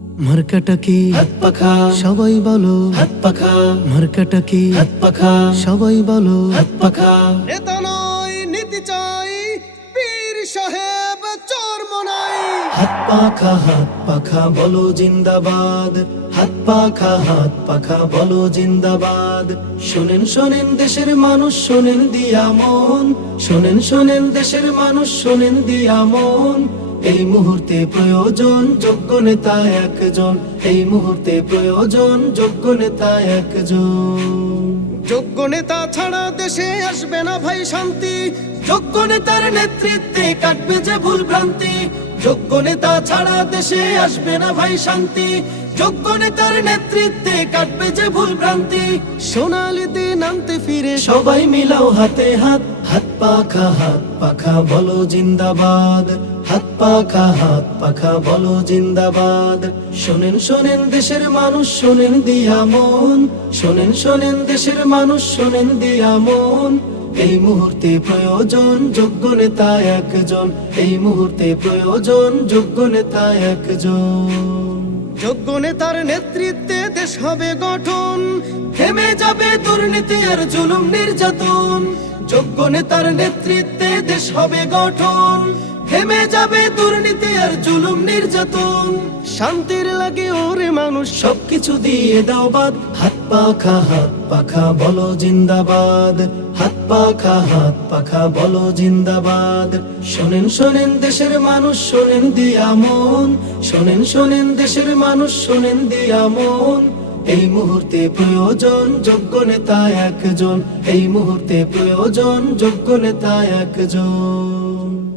মার্কাটা কি? হাত পাখা। সবাই বলো। হাত পাখা। মার্কাটা কি? হাত পাখা। সবাই বলো। হাত পাখা। নেতা নয় নীতি চাই। পীর সাহেব চর্ম নাই হাত পাখা হাত পাখা বলো জিন্দাবাদ। হাত পাখা হাত পাখা বলো জিন্দাবাদ। শোনেন শোনেন দেশের মানুষ শোনেন দিয়া মন। শোনেন শোনেন দেশের মানুষ শোনেন দিয়া মন। এই মুহূর্তে প্রয়োজন, যোগ্য নেতা একজন। এই মুহূর্তে প্রয়োজন, যোগ্য নেতা একজন। যোগ্য নেতা ছাড়া দেশে আসবে না ভাই শান্তি। যোগ্য নেতার নেতৃত্বে কাটবে যে ভুল ভ্রান্তি। যোগ্য নেতা ছাড়া দেশে আসবে না ভাই শান্তি। যোগ্য নেতার নেতৃত্বে কাটবে যে ভুল ভ্রান্তি। সোনালি দিন আনতে ফিরে সবাই মিলাও হাতে হাত। হাত পাখা হাত পাখা বলো জিন্দাবাদ। হাত পাখা হাত পাখা বলো জিন্দাবাদ। শোনেন শোনেন দেশের মানুষ, শোনেন দিয়া মন। শোনেন শোনেন দেশের মানুষ, শোনেন দিয়া মন। এই মুহূর্তে প্রয়োজন, যোগ্য নেতা একজন। এই মুহূর্তে প্রয়োজন, যোগ্য নেতা একজন। যোগ্য নেতার নেতৃত্বে দেশ হবে গঠন। থেমে যাবে দুর্নীতি আর জুলুম নির্যাতন। যোগ্য নেতার নেতৃত্বে দেশ হবে গঠন। থেমে যাবে দুর্নীতি আর জুলুম নির্যাতন। শান্তির লাগে ওরে মানুষ, সবকিছু দিয়ে দাও বাদ। হাত পাখা হাত পাখা, বলো জিন্দাবাদ। হাত পাখা হাত পাখা, বলো জিন্দাবাদ। শোনেন শোনেন দেশের মানুষ, শোনেন দিয়া মন। শোনেন শোনেন দেশের মানুষ, শোনেন দিয়া মন। এই মুহূর্তে প্রয়োজন, যোগ্য নেতা একজন। এই মুহূর্তে প্রয়োজন, যোগ্য নেতা একজন।